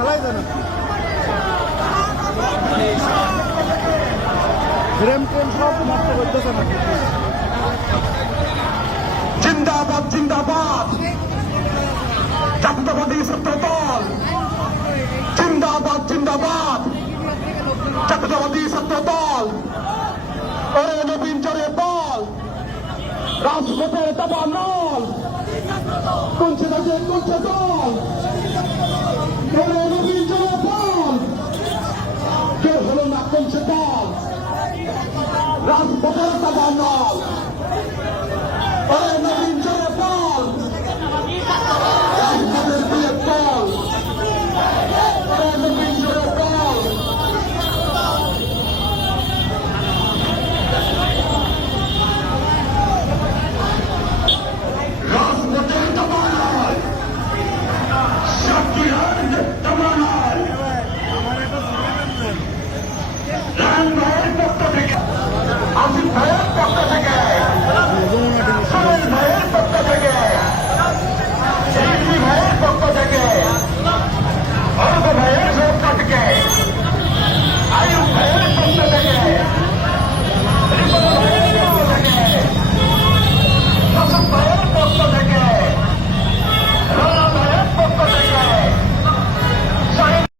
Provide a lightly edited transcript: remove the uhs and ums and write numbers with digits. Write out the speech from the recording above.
ফেলাই দেন ফ্রেম ট্রেম সব নষ্ট করতেছে না। জিন্দাবাদ জিন্দাবাদ জাতীয়তাবাদী ছাত্র দল, জিন্দাবাদ জিন্দাবাদ জাতীয়তাবাদী ছাত্র দল। ওরে নবীন জোরে বল, রাজপথের দাবা নল, কোনছে দল, ওরে নবীন জোরে বল, কেউ হলো না কোনছে দল, রাজপথের দাবা নল। ওরে নবীন জোরে বল, রাজপথের দিয়ে বল, ওরে নবীন জোরে বল। রাজপথের দাবা নয়, সাক্ষীর দাবা নয়। রান ভাইয়ের পক্ষ থেকে আসিফ ভাই